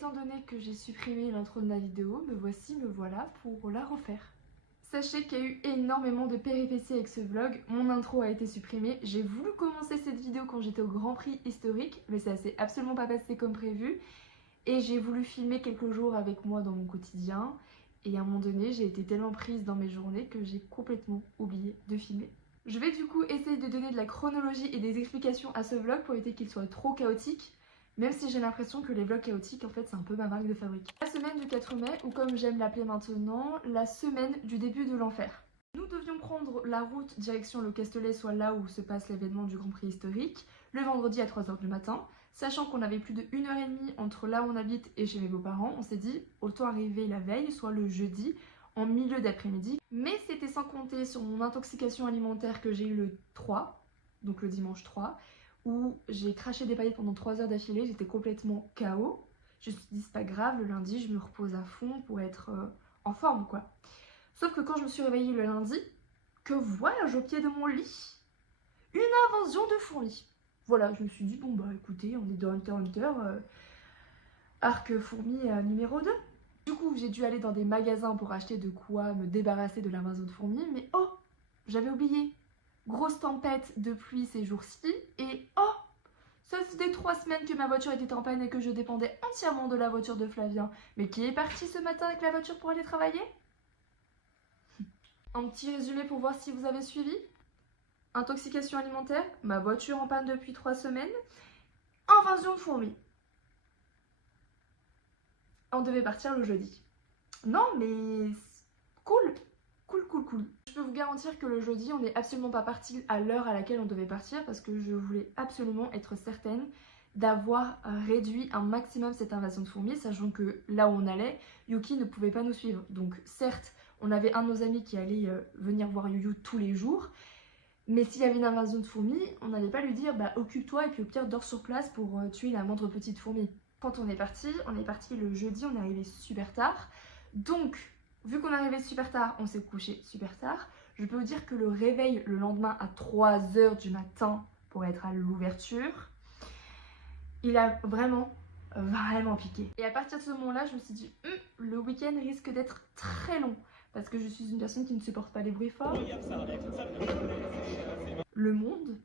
étant donné que j'ai supprimé l'intro de ma vidéo, me voilà pour la refaire. Sachez qu'il y a eu énormément de péripéties avec ce vlog, mon intro a été supprimée, j'ai voulu commencer cette vidéo quand j'étais au Grand Prix historique, mais ça s'est absolument pas passé comme prévu, et j'ai voulu filmer quelques jours avec moi dans mon quotidien, et à un moment donné j'ai été tellement prise dans mes journées que j'ai complètement oublié de filmer. Je vais du coup essayer de donner de la chronologie et des explications à ce vlog pour éviter qu'il soit trop chaotique, même si j'ai l'impression que les vlogs chaotiques en fait c'est un peu ma marque de fabrique. La semaine du 4 mai, ou comme j'aime l'appeler maintenant, la semaine du début de l'enfer. Nous devions prendre la route direction le Castellet, soit là où se passe l'événement du Grand Prix historique, le vendredi à 3 h du matin. Sachant qu'on avait plus de 1 h 30 entre là où on habite et chez mes beaux-parents, on s'est dit autant arriver la veille, soit le jeudi, en milieu d'après-midi. Mais c'était sans compter sur mon intoxication alimentaire que j'ai eu le 3, donc le dimanche 3, où j'ai craché des paillettes pendant 3 heures d'affilée, j'étais complètement KO. Je me suis dit c'est pas grave, le lundi je me repose à fond pour être en forme quoi. Sauf que quand je me suis réveillée le lundi, que vois-je au pied de mon lit? Une invasion de fourmis. Voilà, je me suis dit bon bah écoutez, on est dans Hunter x Hunter, arc fourmi numéro 2. Du coup j'ai dû aller dans des magasins pour acheter de quoi me débarrasser de l'invasion de fourmis, mais oh, j'avais oublié. Grosse tempête de pluie ces jours-ci, et oh, ça faisait 3 semaines que ma voiture était en panne et que je dépendais entièrement de la voiture de Flavien. Mais qui est parti ce matin avec la voiture pour aller travailler? Un petit résumé pour voir si vous avez suivi. Intoxication alimentaire, ma voiture en panne depuis 3 semaines, invasion de fourmis. On devait partir le jeudi. Non mais cool. Je peux vous garantir que le jeudi, on n'est absolument pas parti à l'heure à laquelle on devait partir parce que je voulais absolument être certaine d'avoir réduit un maximum cette invasion de fourmis, sachant que là où on allait, Yuki ne pouvait pas nous suivre. Donc certes, on avait un de nos amis qui allait venir voir Yuyu tous les jours, mais s'il y avait une invasion de fourmis, on n'allait pas lui dire bah occupe-toi et puis au pire dors sur place pour tuer la moindre petite fourmi. Quand on est parti le jeudi, on est arrivé super tard, donc vu qu'on arrivait super tard, on s'est couché super tard. Je peux vous dire que le réveil le lendemain à 3 h du matin pour être à l'ouverture, il a vraiment piqué. Et à partir de ce moment-là, je me suis dit le week-end risque d'être très long parce que je suis une personne qui ne supporte pas les bruits forts, le monde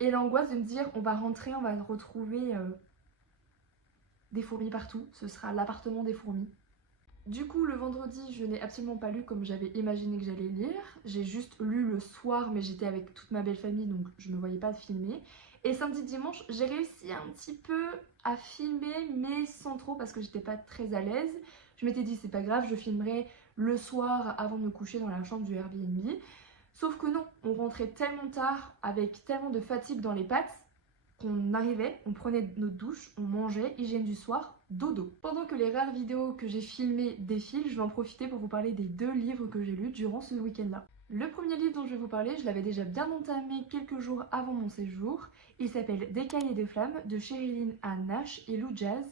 et l'angoisse de me dire on va rentrer, on va retrouver des fourmis partout, ce sera l'appartement des fourmis. Du coup, le vendredi, je n'ai absolument pas lu comme j'avais imaginé que j'allais lire. J'ai juste lu le soir, mais j'étais avec toute ma belle famille, donc je ne me voyais pas filmer. Et samedi, dimanche, j'ai réussi un petit peu à filmer, mais sans trop, parce que j'étais pas très à l'aise. Je m'étais dit, c'est pas grave, je filmerai le soir avant de me coucher dans la chambre du Airbnb. Sauf que non, on rentrait tellement tard, avec tellement de fatigue dans les pattes, qu'on arrivait, on prenait notre douche, on mangeait, hygiène du soir, dodo. Pendant que les rares vidéos que j'ai filmées défilent, je vais en profiter pour vous parler des 2 livres que j'ai lus durant ce week-end-là. Le premier livre dont je vais vous parler, je l'avais déjà bien entamé quelques jours avant mon séjour. Il s'appelle Des cahiers de flammes de Sherilyn Ann Nash et Lou Jazz.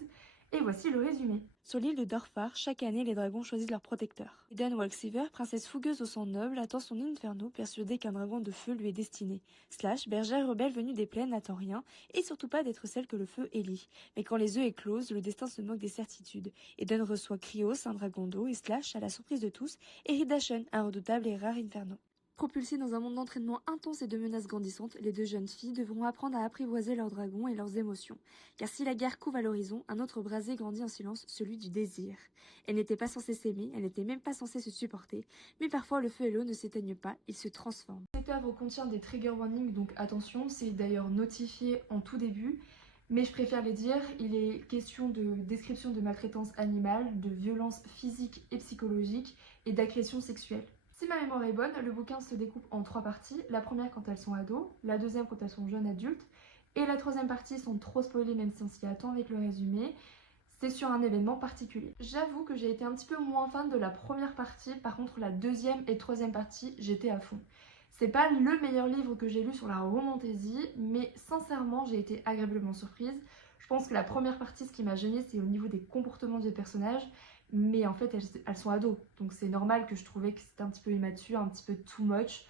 Et voici le résumé. Sur l'île de Dorfar, chaque année, les dragons choisissent leur protecteur. Eden Walksiver, princesse fougueuse au sang noble, attend son inferno, persuadée qu'un dragon de feu lui est destiné. Slash, bergère rebelle venue des plaines, n'attend rien, et surtout pas d'être celle que le feu élit. Mais quand les œufs éclosent, le destin se moque des certitudes. Eden reçoit Krios, un dragon d'eau, et Slash, à la surprise de tous, hérite d'Ashen, un redoutable et rare inferno. Propulsées dans un monde d'entraînement intense et de menaces grandissantes, les 2 jeunes filles devront apprendre à apprivoiser leurs dragons et leurs émotions. Car si la guerre couve à l'horizon, un autre brasier grandit en silence, celui du désir. Elles n'étaient pas censées s'aimer, elles n'étaient même pas censées se supporter, mais parfois le feu et l'eau ne s'éteignent pas, ils se transforment. Cette œuvre contient des trigger warnings, donc attention, c'est d'ailleurs notifié en tout début, mais je préfère les dire, il est question de description de maltraitance animale, de violence physique et psychologique et d'agression sexuelle. Si ma mémoire est bonne, le bouquin se découpe en 3 parties. La première quand elles sont ados, la deuxième quand elles sont jeunes adultes, et la troisième partie, sans trop spoiler même si on s'y attend avec le résumé, c'est sur un événement particulier. J'avoue que j'ai été un petit peu moins fan de la première partie, par contre la deuxième et troisième partie, j'étais à fond. C'est pas le meilleur livre que j'ai lu sur la romantaisie, mais sincèrement j'ai été agréablement surprise. Je pense que la première partie, ce qui m'a gênée, c'est au niveau des comportements des personnages. Mais en fait elles sont ados, donc c'est normal que je trouvais que c'était un petit peu immature, un petit peu too much,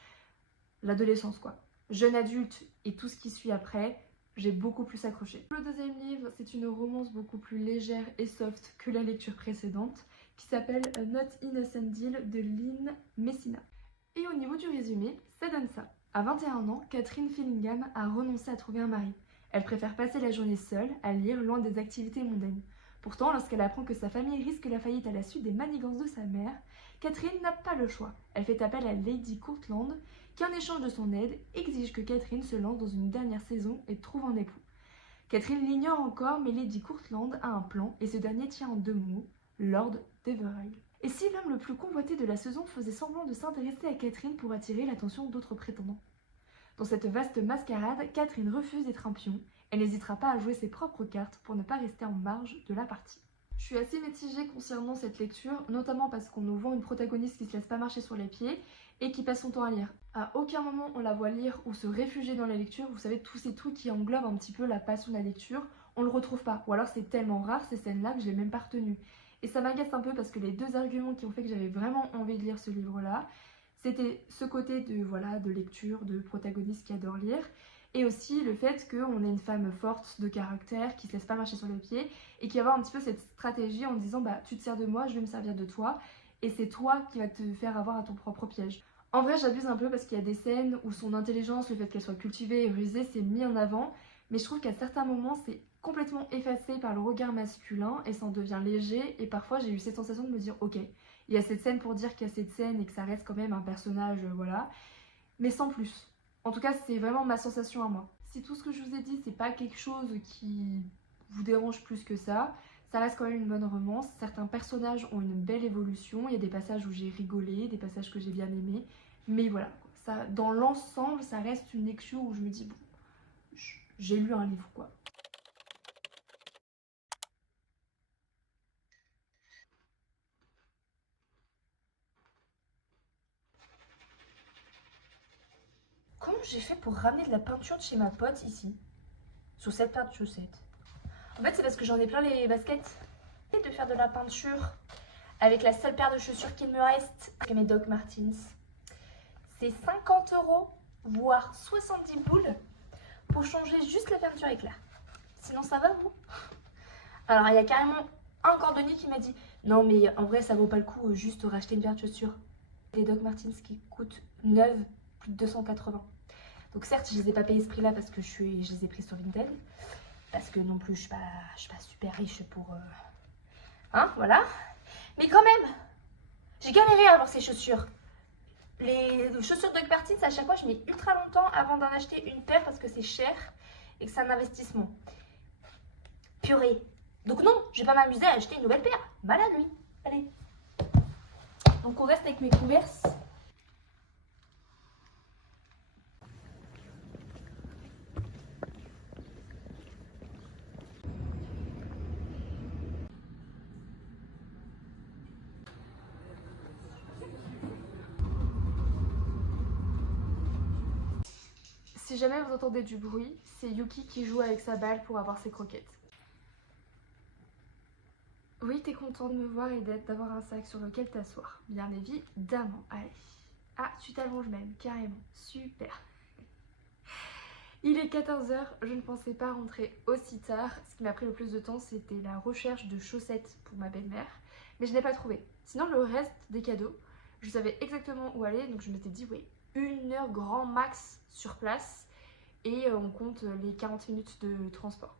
l'adolescence quoi. Jeune adulte et tout ce qui suit après, j'ai beaucoup plus accroché. Le deuxième livre, c'est une romance beaucoup plus légère et soft que la lecture précédente, qui s'appelle Not Innocent Deal de Lynn Messina. Et au niveau du résumé, ça donne ça. À 21 ans, Catherine Fillingham a renoncé à trouver un mari. Elle préfère passer la journée seule, à lire, loin des activités mondaines. Pourtant, lorsqu'elle apprend que sa famille risque la faillite à la suite des manigances de sa mère, Catherine n'a pas le choix. Elle fait appel à Lady Courtland, qui en échange de son aide, exige que Catherine se lance dans une dernière saison et trouve un époux. Catherine l'ignore encore, mais Lady Courtland a un plan, et ce dernier tient en 2 mots, Lord Devereux. Et si l'homme le plus convoité de la saison faisait semblant de s'intéresser à Catherine pour attirer l'attention d'autres prétendants? Dans cette vaste mascarade, Catherine refuse d'être un pion. Elle n'hésitera pas à jouer ses propres cartes pour ne pas rester en marge de la partie. Je suis assez mitigée concernant cette lecture, notamment parce qu'on nous vend une protagoniste qui se laisse pas marcher sur les pieds et qui passe son temps à lire. À aucun moment on la voit lire ou se réfugier dans la lecture. Vous savez, tous ces trucs qui englobent un petit peu la passion de la lecture, on le retrouve pas. Ou alors c'est tellement rare ces scènes-là que je l'ai même pas retenu. Et ça m'agace un peu parce que les 2 arguments qui ont fait que j'avais vraiment envie de lire ce livre-là, c'était ce côté de lecture, de protagoniste qui adore lire, et aussi le fait qu'on est une femme forte de caractère, qui se laisse pas marcher sur les pieds, et qui va avoir un petit peu cette stratégie en disant bah tu te sers de moi, je vais me servir de toi, et c'est toi qui vas te faire avoir à ton propre piège. En vrai j'abuse un peu parce qu'il y a des scènes où son intelligence, le fait qu'elle soit cultivée et rusée, c'est mis en avant, mais je trouve qu'à certains moments c'est complètement effacé par le regard masculin et ça en devient léger, et parfois j'ai eu cette sensation de me dire ok, il y a cette scène pour dire qu'il y a cette scène et que ça reste quand même un personnage, voilà, mais sans plus. En tout cas, c'est vraiment ma sensation à moi. Si tout ce que je vous ai dit, c'est pas quelque chose qui vous dérange plus que ça reste quand même une bonne romance. Certains personnages ont une belle évolution, il y a des passages où j'ai rigolé, des passages que j'ai bien aimés, mais voilà, ça, dans l'ensemble, ça reste une lecture où je me dis, bon, j'ai lu un livre, quoi. Comment j'ai fait pour ramener de la peinture de chez ma pote ici, sur cette paire de chaussettes? En fait, c'est parce que j'en ai plein les baskets. Et de faire de la peinture avec la seule paire de chaussures qu'il me reste, que mes Doc Martens. C'est 50 €, voire 70 boules, pour changer juste la peinture éclat. Sinon, ça va, vous? Alors, il y a carrément un cordonnier qui m'a dit non, mais en vrai, ça vaut pas le coup, juste racheter une paire de chaussures. Les Doc Martens qui coûtent neuves, plus de 280. Donc certes, je les ai pas payés ce prix-là parce que je les ai pris sur Vinted. Parce que non plus, je suis pas super riche pour... Hein, voilà. Mais quand même, j'ai galéré à avoir ces chaussures. Les chaussures Doc Martens, à chaque fois, je mets ultra longtemps avant d'en acheter une paire parce que c'est cher et que c'est un investissement. Purée. Donc non, je vais pas m'amuser à acheter une nouvelle paire. Mal à lui. Allez. Donc on reste avec mes Converse. Si jamais vous entendez du bruit, c'est Yuki qui joue avec sa balle pour avoir ses croquettes. Oui, t'es content de me voir et d'avoir un sac sur lequel t'asseoir. Bien évidemment. Allez. Ah, tu t'allonges même, carrément. Super. Il est 14 h, je ne pensais pas rentrer aussi tard. Ce qui m'a pris le plus de temps, c'était la recherche de chaussettes pour ma belle-mère. Mais je n'ai pas trouvé. Sinon, le reste des cadeaux, je savais exactement où aller. Donc je m'étais dit, oui, 1 heure grand max sur place. Et on compte les 40 minutes de transport.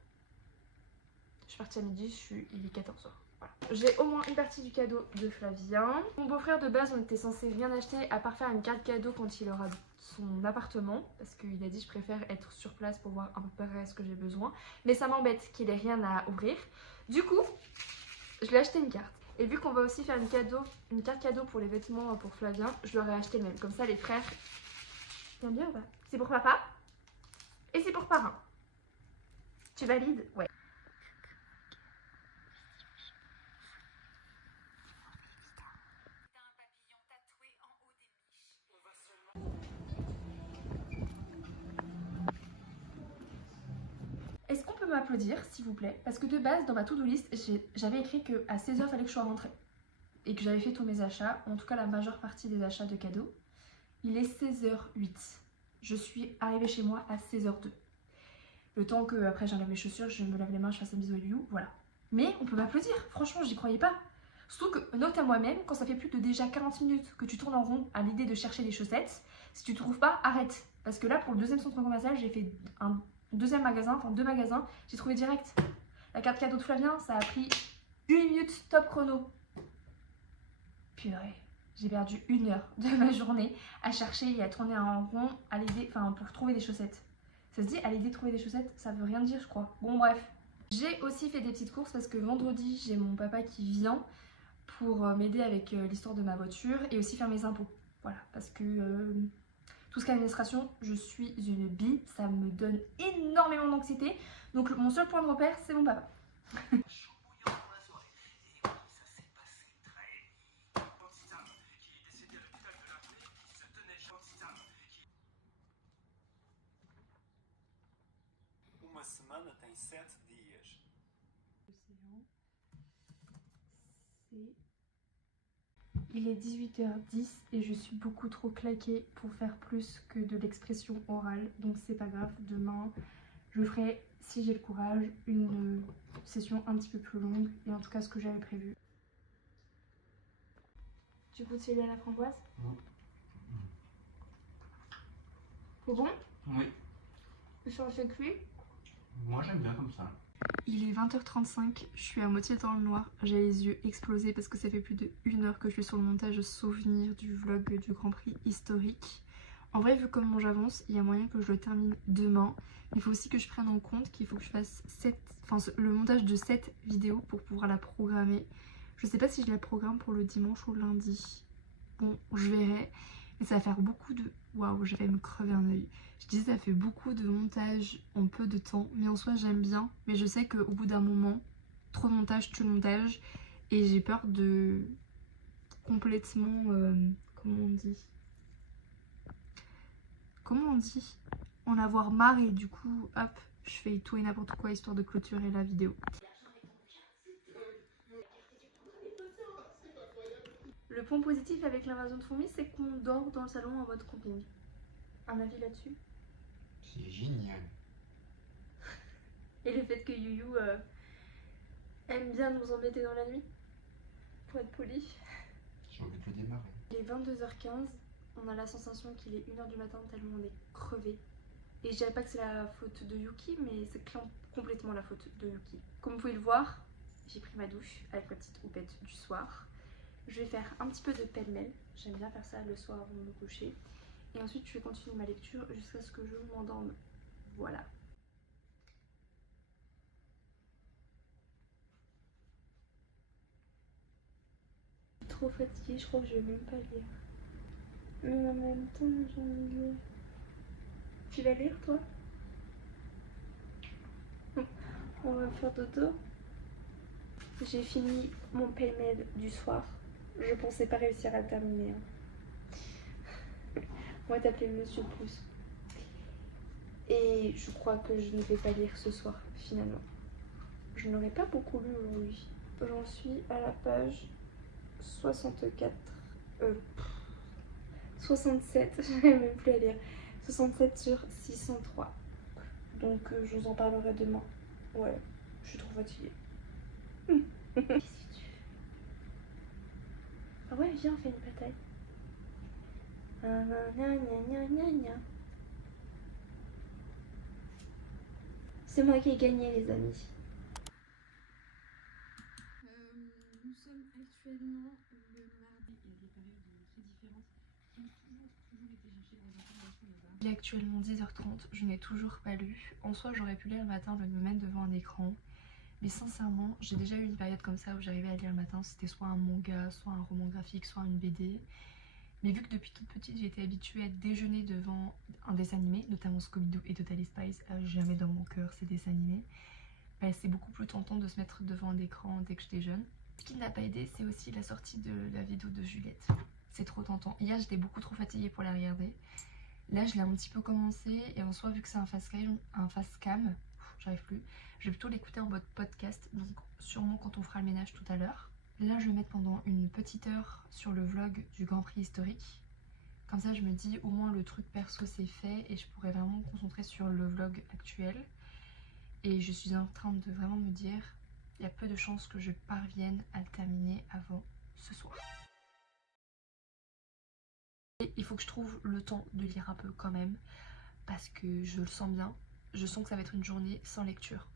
Je suis partie à midi, il est 14 h. Voilà. J'ai au moins une partie du cadeau de Flavien. Mon beau-frère de base, on était censé rien acheter à part faire une carte cadeau quand il aura son appartement. Parce qu'il a dit je préfère être sur place pour voir à peu près ce que j'ai besoin. Mais ça m'embête qu'il ait rien à ouvrir. Du coup, je lui ai acheté une carte. Et vu qu'on va aussi faire une carte cadeau pour les vêtements pour Flavien, je leur ai acheté le même. Comme ça les frères... T'aimes bien ou pas? C'est pour papa et c'est pour parrain. Tu valides? Ouais. Est-ce qu'on peut m'applaudir, s'il vous plaît? Parce que de base, dans ma to-do list, j'avais écrit qu'à 16 h, il fallait que je sois rentrée. Et que j'avais fait tous mes achats, en tout cas la majeure partie des achats de cadeaux. Il est 16 h 08. Je suis arrivée chez moi à 16 h 02. Le temps que après j'enlève mes chaussures, je me lave les mains, je fasse un bisou à Youyou, voilà. Mais on peut m'applaudir, franchement j'y croyais pas. Surtout que, note à moi-même, quand ça fait plus de déjà 40 minutes que tu tournes en rond à l'idée de chercher les chaussettes, si tu trouves pas, arrête. Parce que là, pour le deuxième centre commercial, j'ai fait un deuxième magasin, enfin 2 magasins, j'ai trouvé direct. La carte cadeau de Flavien, ça a pris 1 minute top chrono. Purée, j'ai perdu 1 heure de ma journée à chercher et à tourner en rond à l'idée, enfin pour trouver des chaussettes. Ça se dit à l'idée de trouver des chaussettes, ça veut rien dire je crois. Bon bref. J'ai aussi fait des petites courses parce que vendredi, j'ai mon papa qui vient pour m'aider avec l'histoire de ma voiture et aussi faire mes impôts. Voilà, parce que tout ce qui est administration, je suis une bille, ça me donne énormément d'anxiété. Donc mon seul point de repère, c'est mon papa. Uma semana tem 7 dias. Il est 18h10 et je suis beaucoup trop claquée pour faire plus que de l'expression orale. Donc c'est pas grave, demain je ferai, si j'ai le courage, une session un petit peu plus longue. Et en tout cas ce que j'avais prévu. Tu goûtes celui à la framboise? Oui. C'est bon? Oui. Je change avec lui? Moi j'aime bien comme ça. Il est 20h35, je suis à moitié dans le noir, j'ai les yeux explosés parce que ça fait plus de 1 heure que je suis sur le montage souvenir du vlog du Grand Prix historique. En vrai, vu comment j'avance, il y a moyen que je le termine demain. Il faut aussi que je prenne en compte qu'il faut que je fasse le montage de 7 vidéos pour pouvoir la programmer. Je sais pas si je la programme pour le dimanche ou le lundi. Bon, je verrai. Mais ça va faire beaucoup de... Waouh, je vais me crever un œil. Je disais ça fait beaucoup de montage en peu de temps. Mais en soi j'aime bien. Mais je sais qu'au bout d'un moment, trop de montage tue le montage. Et j'ai peur de complètement... comment on dit? Comment on dit? En avoir marre et du coup, hop, je fais tout et n'importe quoi histoire de clôturer la vidéo. Le point positif avec l'invasion de fourmis, c'est qu'on dort dans le salon en mode camping. Un avis là-dessus? C'est génial. Et le fait que Youyou aime bien nous embêter dans la nuit, pour être poli. J'ai envie de le démarrer. Il est 22h15, on a la sensation qu'il est 1h du matin tellement on est crevé. Et je dirais pas que c'est la faute de Yuki, mais c'est complètement la faute de Yuki. Comme vous pouvez le voir, j'ai pris ma douche avec ma petite houppette du soir. Je vais faire un petit peu de pêle-mêle, j'aime bien faire ça le soir avant de me coucher. Et ensuite je vais continuer ma lecture jusqu'à ce que je m'endorme. Voilà. Trop fatiguée, je crois que je vais même pas lire. Mais en même temps, j'ai envie de lire. Tu vas lire toi? On va faire dodo. J'ai fini mon pêle-mêle du soir. Je pensais pas réussir à le terminer. On va t'appeler Monsieur Pouce. Et je crois que je ne vais pas lire ce soir, finalement. Je n'aurais pas beaucoup lu aujourd'hui. J'en suis à la page 64. 67, j'arrive même plus à lire. 67 sur 603. Donc je vous en parlerai demain. Ouais, je suis trop fatiguée. Qu'est-ce que tu fais? Ah ouais, viens, on fait une bataille. C'est moi qui ai gagné, les amis. Nous sommes actuellement le mardi. Il y a des périodes très différentes. Toujours été chercher des informations là-bas. Il est actuellement 10h30, je n'ai toujours pas lu. En soi, j'aurais pu lire le matin au lieu de me mettre devant un écran. Mais sincèrement, j'ai déjà eu une période comme ça où j'arrivais à lire le matin. C'était soit un manga, soit un roman graphique, soit une BD. Mais vu que depuis toute petite j'ai été habituée à déjeuner devant un dessin animé, notamment Scooby-Doo et Totally Spies, jamais dans mon cœur ces dessins animés, bah, c'est beaucoup plus tentant de se mettre devant un écran dès que je déjeune. Ce qui n'a pas aidé, c'est aussi la sortie de la vidéo de Juliette. C'est trop tentant. Hier j'étais beaucoup trop fatiguée pour la regarder. Là je l'ai un petit peu commencé et en soi vu que c'est un face cam, j'arrive plus, je vais plutôt l'écouter en mode podcast, donc sûrement quand on fera le ménage tout à l'heure. Là je vais mettre pendant une petite heure sur le vlog du Grand Prix historique. Comme ça je me dis au moins le truc perso c'est fait et je pourrais vraiment me concentrer sur le vlog actuel. Et je suis en train de vraiment me dire, il y a peu de chances que je parvienne à le terminer avant ce soir. Et il faut que je trouve le temps de lire un peu quand même, parce que je le sens bien. Je sens que ça va être une journée sans lecture.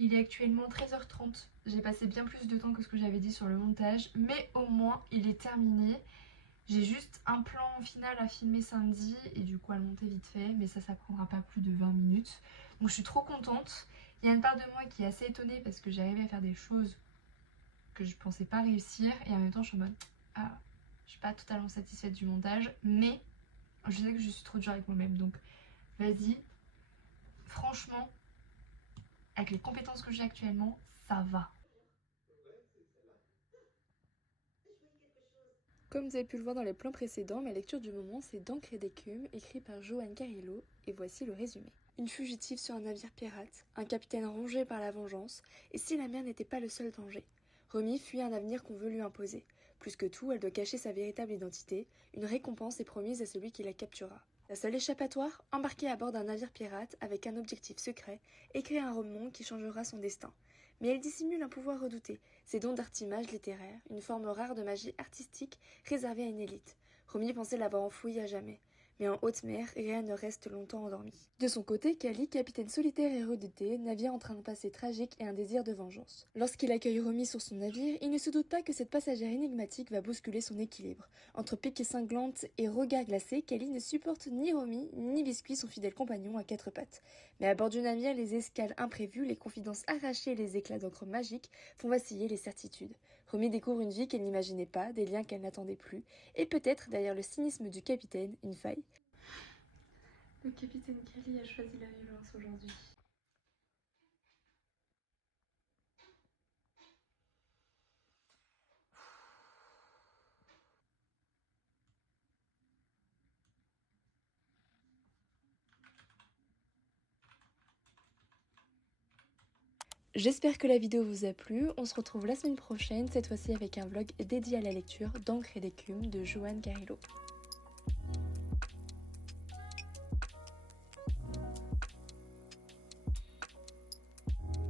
Il est actuellement 13h30. J'ai passé bien plus de temps que ce que j'avais dit sur le montage, mais au moins il est terminé. J'ai juste un plan final à filmer samedi et du coup à le monter vite fait, mais ça prendra pas plus de 20 minutes. Donc je suis trop contente. Il y a une part de moi qui est assez étonnée parce que j'ai arrivé à faire des choses que je pensais pas réussir et en même temps je suis en mode ah, je suis pas totalement satisfaite du montage, mais je sais que je suis trop dure avec moi-même, donc vas-y, franchement, avec les compétences que j'ai actuellement, ça va. Comme vous avez pu le voir dans les plans précédents, ma lecture du moment c'est d'Encre et d'écume, écrit par Joan Carillo, et voici le résumé. Une fugitive sur un navire pirate, un capitaine rongé par la vengeance, et si la mer n'était pas le seul danger. Romy fuit un avenir qu'on veut lui imposer. Plus que tout, elle doit cacher sa véritable identité, une récompense est promise à celui qui la capturera. La seule échappatoire, embarquer à bord d'un navire pirate avec un objectif secret, et créer un roman qui changera son destin. Mais elle dissimule un pouvoir redouté, ses dons d'artimage littéraire, une forme rare de magie artistique réservée à une élite. Romy pensait l'avoir enfouie à jamais. Mais en haute mer, rien ne reste longtemps endormi. De son côté, Cally, capitaine solitaire et redouté, navigue entre un passé tragique et un désir de vengeance. Lorsqu'il accueille Romy sur son navire, il ne se doute pas que cette passagère énigmatique va bousculer son équilibre. Entre piques cinglantes et regards glacés, Cally ne supporte ni Romy, ni Biscuit, son fidèle compagnon à quatre pattes. Mais à bord du navire, les escales imprévues, les confidences arrachées et les éclats d'encre magique font vaciller les certitudes. Romy découvre une vie qu'elle n'imaginait pas, des liens qu'elle n'attendait plus, et peut-être, derrière le cynisme du capitaine, une faille. Le capitaine Cally a choisi la violence aujourd'hui. J'espère que la vidéo vous a plu. On se retrouve la semaine prochaine, cette fois-ci avec un vlog dédié à la lecture d'Encre et d'écume de Joan Carillo.